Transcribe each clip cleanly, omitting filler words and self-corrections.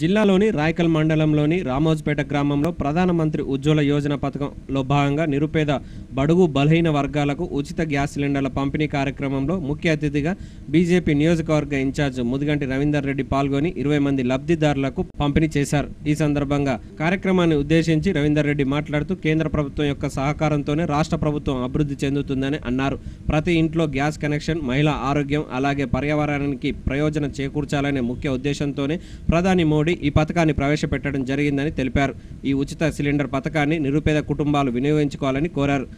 జిల్లాలోని రాయకల్ మండలంలోని రామోజ్పేట గ్రామంలో ప్రధానమంత్రి ఉజ్వల యోజన పథకంలో భాగంగా నిరుపేద బడుగు బలహీన వర్గాలకు ఉచిత గ్యాస్ సిలిండర్ల పంపిణీ కార్యక్రమంలో ముఖ్య అతిథిగా బీజేపీ నియోజకవర్గ ఇన్ఛార్జ్ ముదిగంటి రవీందర్ రెడ్డి పాల్గొని 20 మంది లబ్ధిదారులకు పంపిణీ చేశారు. ఈ సందర్భంగా కార్యక్రమాన్ని ఉద్దేశించి రవీందర్ రెడ్డి మాట్లాడుతూ కేంద్ర ప్రభుత్వం యొక్క సహకారంతోనే రాష్ట్ర ప్రభుత్వం అభివృద్ధి చెందుతుందని అన్నారు. ప్రతి ఇంట్లో గ్యాస్ కనెక్షన్, మహిళా ఆరోగ్యం అలాగే పర్యావరణానికి ప్రయోజనం చేకూర్చాలనే ముఖ్య ఉద్దేశంతోనే ప్రధాని మోడీ ఈ పథకాన్ని ప్రవేశపెట్టడం జరిగిందని తెలిపారు. ఈ ఉచిత సిలిండర్ పథకాన్ని నిరుపేద కుటుంబాలు వినియోగించుకోవాలని కోరారు.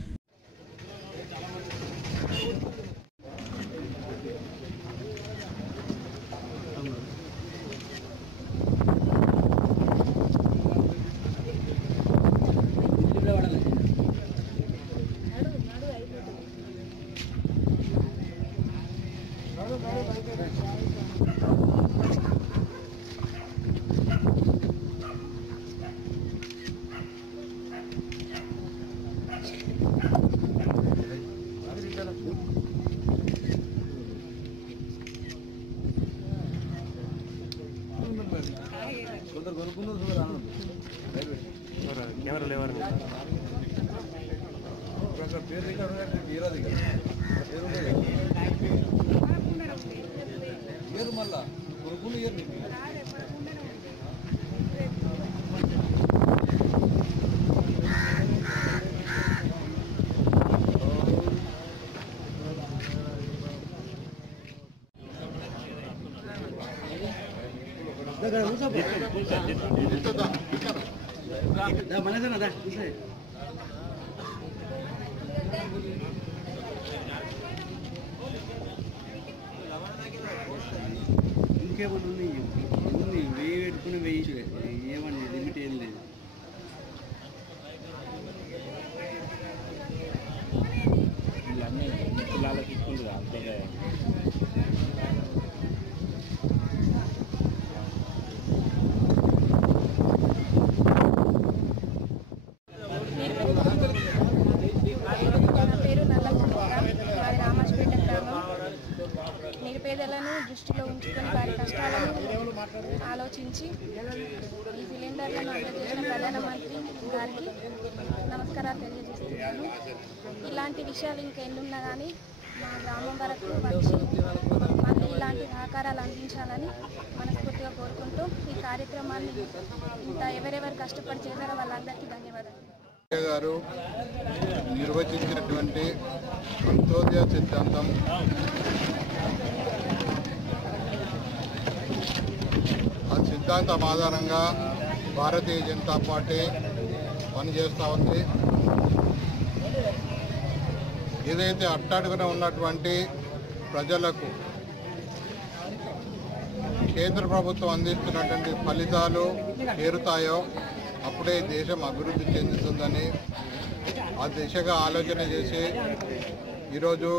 ఏమని లిమిట్ ఏం లేదు. వీళ్ళన్నీ పిల్లలు తీసుకుంటారు అంతే. నిరుపేదలను దృష్టిలో ఉంచుకొని వారి కష్టాలను ఆలోచించి ఈ సిలిండర్లను అందజేసిన ప్రధానమంత్రి గారికి నమస్కారాలు తెలియజేస్తున్నాను. ఇలాంటి విషయాలు ఇంకా ఎన్నున్నా కానీ మా గ్రామం వరకు వచ్చి మాకు ఇలాంటి సహకారాలు అందించాలని మనస్ఫూర్తిగా కోరుకుంటూ ఈ కార్యక్రమాన్ని ఇంత ఎవరెవరు కష్టపడి చేశారో వాళ్ళందరికీ ధన్యవాదాలు. గారు నిర్వచించినటువంటి అంత్యోదయ సిద్ధాంతం ఆ సిద్ధాంతం ఆధారంగా భారతీయ జనతా పార్టీ పనిచేస్తూ ఉంది. ఏదైతే అట్టడుగున ఉన్నటువంటి ప్రజలకు కేంద్ర ప్రభుత్వం అందిస్తున్నటువంటి ఫలితాలు చేరుతాయో అప్పుడే దేశం అభివృద్ధి చెందుతుందని ఆ దిశగా ఆలోచన చేసి ఈరోజు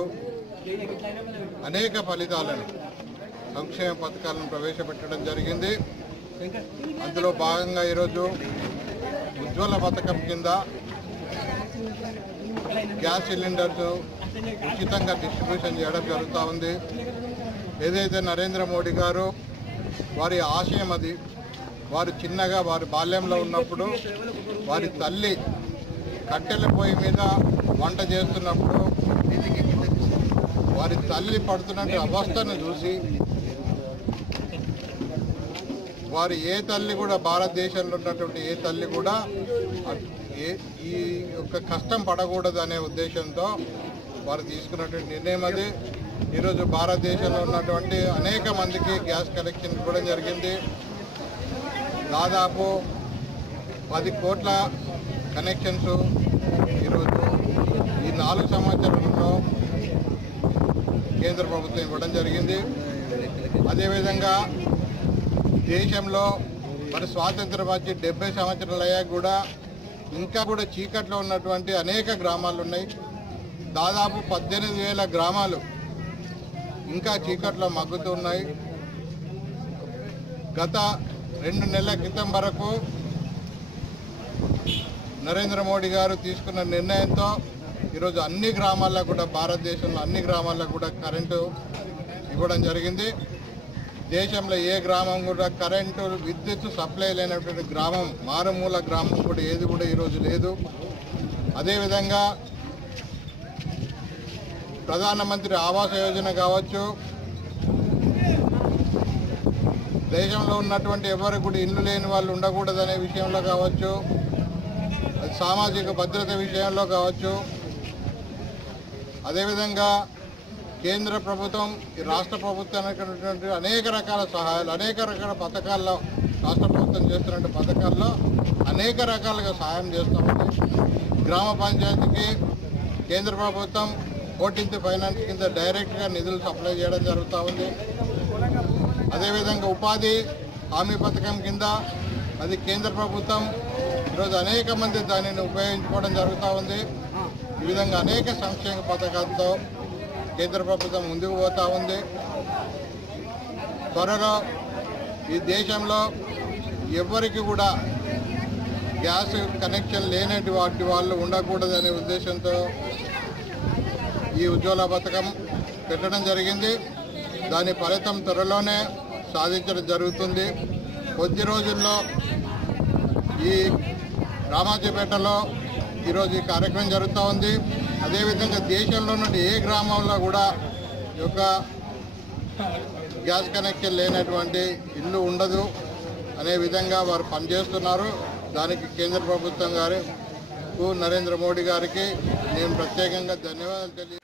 అనేక ఫలితాలను, సంక్షేమ పథకాలను ప్రవేశపెట్టడం జరిగింది. అందులో భాగంగా ఈరోజు ఉజ్వల పథకం కింద గ్యాస్ సిలిండర్స్ ఉచితంగా డిస్ట్రిబ్యూషన్ చేయడం జరుగుతూ ఉంది. ఏదైతే నరేంద్ర మోడీ గారు వారి ఆశయం అది, వారు చిన్నగా వారి బాల్యంలో ఉన్నప్పుడు వారి తల్లి కట్టెల పొయ్యి మీద వంట చేస్తున్నప్పుడు వారి తల్లి పడుతున్న అవస్థను చూసి వారు ఏ తల్లి కూడా, భారతదేశంలో ఉన్నటువంటి ఏ తల్లి కూడా ఈ యొక్క కష్టం పడకూడదు అనే ఉద్దేశంతో వారు తీసుకున్నటువంటి నిర్ణయం అది. ఈరోజు భారతదేశంలో ఉన్నటువంటి అనేక మందికి గ్యాస్ కనెక్షన్ ఇవ్వడం జరిగింది. దాదాపు 10 కోట్ల కనెక్షన్స్ ఈరోజు ఈ 4 సంవత్సరాలలో కేంద్ర ప్రభుత్వం ఇవ్వడం జరిగింది. అదేవిధంగా దేశంలో మరి స్వాతంత్రం వచ్చి 70 సంవత్సరాలు అయ్యాక కూడా ఇంకా కూడా చీకట్లో ఉన్నటువంటి అనేక గ్రామాలు ఉన్నాయి. దాదాపు 18,000 గ్రామాలు ఇంకా చీకట్లో మగ్గుతున్నాయి. గత 2 నెలల క్రితం వరకు నరేంద్ర మోడీ గారు తీసుకున్న నిర్ణయంతో ఈరోజు అన్ని గ్రామాల్లో కూడా భారతదేశంలో అన్ని గ్రామాల్లో కూడా కరెంటు ఇవ్వడం జరిగింది. దేశంలో ఏ గ్రామం కూడా కరెంటు విద్యుత్ సప్లై లేనటువంటి గ్రామం, మారుమూల గ్రామం కూడా ఏది కూడా ఈరోజు లేదు. అదేవిధంగా ప్రధానమంత్రి ఆవాస యోజన కావచ్చు, దేశంలో ఉన్నటువంటి ఎవరికి కూడా ఇల్లు లేని వాళ్ళు ఉండకూడదనే విషయంలో కావచ్చు, సామాజిక భద్రత విషయంలో కావచ్చు, అదేవిధంగా కేంద్ర ప్రభుత్వం ఈ రాష్ట్ర ప్రభుత్వానికి అనేక రకాల సహాయాలు, అనేక రకాల పథకాల్లో రాష్ట్ర ప్రభుత్వం చేస్తున్న పథకాల్లో అనేక రకాలుగా సహాయం చేస్తూ ఉంది. గ్రామ పంచాయతీకి కేంద్ర ప్రభుత్వం 14th ఫైనాన్స్ కింద డైరెక్ట్గా నిధులు సప్లై చేయడం జరుగుతూ ఉంది. అదేవిధంగా ఉపాధి హామీ పథకం కింద అది కేంద్ర ప్రభుత్వం ఈరోజు అనేక మంది దానిని ఉపయోగించుకోవడం జరుగుతూ ఉంది. ఈ విధంగా అనేక సంక్షేమ పథకాలతో కేంద్ర ప్రభుత్వం ముందుకు పోతూ ఉంది. త్వరలో ఈ దేశంలో ఎవరికి కూడా గ్యాస్ కనెక్షన్ లేనటి వాటి వాళ్ళు ఉండకూడదనే ఉద్దేశంతో ఈ ఉజ్వల పథకం పెట్టడం జరిగింది. దాని ఫలితం త్వరలోనే సాధించడం జరుగుతుంది. కొద్ది రోజుల్లో ఈ రామాజీపేటలో ఈరోజు ఈ కార్యక్రమం జరుగుతూ ఉంది. అదేవిధంగా దేశంలో నుండి ఏ గ్రామంలో కూడా ఈ యొక్క గ్యాస్ కనెక్షన్ లేనటువంటి ఇల్లు ఉండదు అనే విధంగా వారు పనిచేస్తున్నారు. దానికి కేంద్ర ప్రభుత్వం గారు నరేంద్ర మోడీ గారికి నేను ప్రత్యేకంగా ధన్యవాదాలు తెలియ